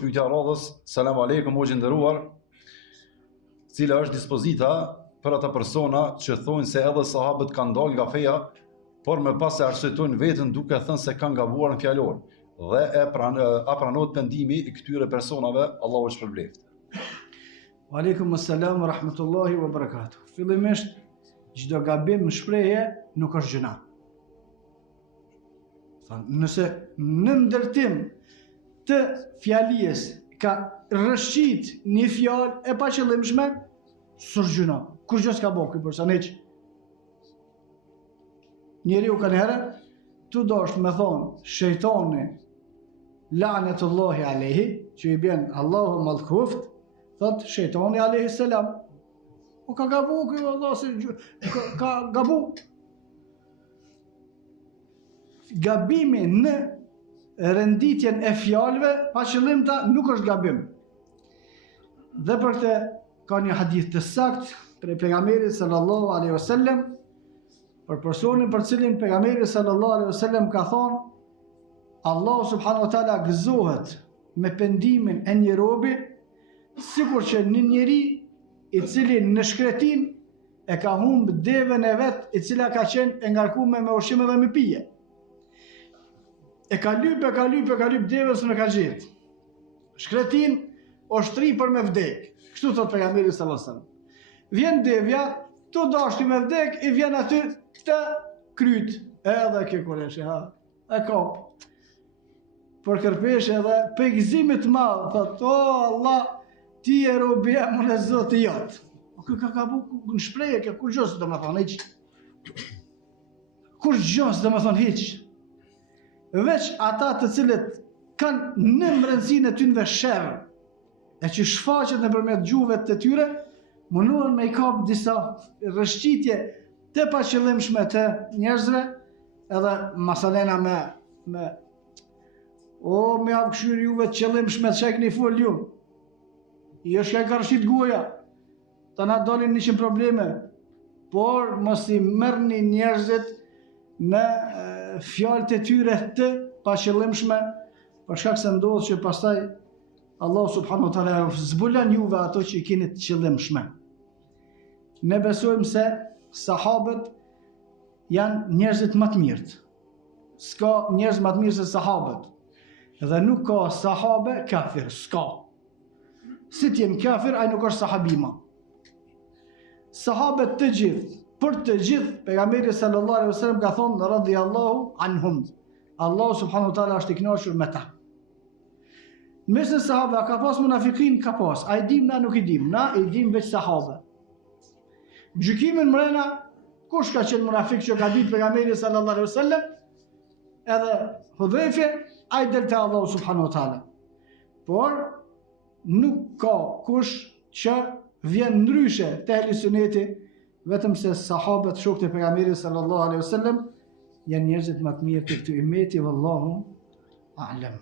është pyetja e radhës. Selam aleikum, o nderuar. Cila është dispozita për ata persona që thonë se edhe sahabët kanë dalë nga feja, por më pas e arsytojnë veten duke thënë se kanë gabuar në fjalor, dhe a pranohet pendimi i këtyre personave? Allahu e shpërbleft. Aleikum assalam wa rahmatullahi wa barakatuh. Fillimisht, çdo gabim në shprehje nuk është gjuna. Nëse në ndërtim të fjalies ka rrëshqit një fjalë e paqëllimshme, s'është gjuna. Kur gjë s'ka bëu ky person hiç. Njeriu kanë herë tu dosh me thonë shejtani lanetullahi alehi, që i bjen Allahu malkuft, thot shejtani alayhi salam. O ka gabu ky Allah se ka gabu. Gabimi në renditjen e fjalëve pa qëllimta nuk është gabim. Dhe për këtë ka një hadith të saktë prej pejgamberit sallallahu alaihi wasallam për personin për cilin pejgamberi sallallahu alaihi wasallam ka thonë: Allahu subhanahu wa taala gëzohet me pendimin e një robi sikur që një njeri i cili në shkretin e ka humbë devën e vet, i cila ka qenë e ngarkuar me ushqim dhe me pije. E ka lyp devën së në ka gjetë. Shkretin o shtri për me vdek. Kështu thot pejgamberi sallallahu alaihi wasallam. Vjen devja, tu dashti me vdek, i vjen aty të kryt. Edhe kjo koleshi, e kap. Për kërpesh edhe pegzimit madh, thot, o Allah, ti e robi e më në zotë jatë. O kjo ka bu në shpreje, kjo kur gjosë dhe me thonë hiq. Kur gjosë dhe me thonë hiq. Veç ata të cilët kanë në mbrëmsinë e tynve sherrë, e që shfaqet nëpërmjet gjuhëve të tyre, munduan me i kap disa rrëshqitje të paqëllimshme të njerëzve, edhe masalena me me avkëshyri juve të qëllimshme të shekni fol ju. Jo shka ka rëshqit goja, ta na dolin 100 probleme, por mos i merrni njerëzit në fjalët e tyre të paqëllimshme, për shkak se ndodh që pastaj Allah subhanahu wa taala zbulan juve ato që i keni të qëllimshme. Ne besojmë se sahabët janë njerëzit më të mirë. S'ka njerëz më të mirë se sahabët. Dhe nuk ka sahabe kafir, s'ka. Si t'jem kafir, ai nuk është sahabima. Sahabët të gjithë, për të gjithë, pejgamberi sallallahu alaihi wasallam ka thonë radhiyallahu anhum. Allahu subhanahu wa taala është i kënaqur me ta. Mes në sahabe ka pas munafikin, ka pas. A i dim, na nuk i dim. Na i dim veç sahabe. Gjykimin mrena, kush ka qenë munafik që ka ditë pejgamberi sallallahu alaihi wasallam, edhe Hudhaife, a i del te Allahu subhanahu wa taala. Por nuk ka kush që vjen ndryshe te ehli suneti, vetëm se sahabët shokët e pejgamberit sallallahu alaihi wasallam janë njerëzit më të mirë të këtij ummeti, wallahu a'lam.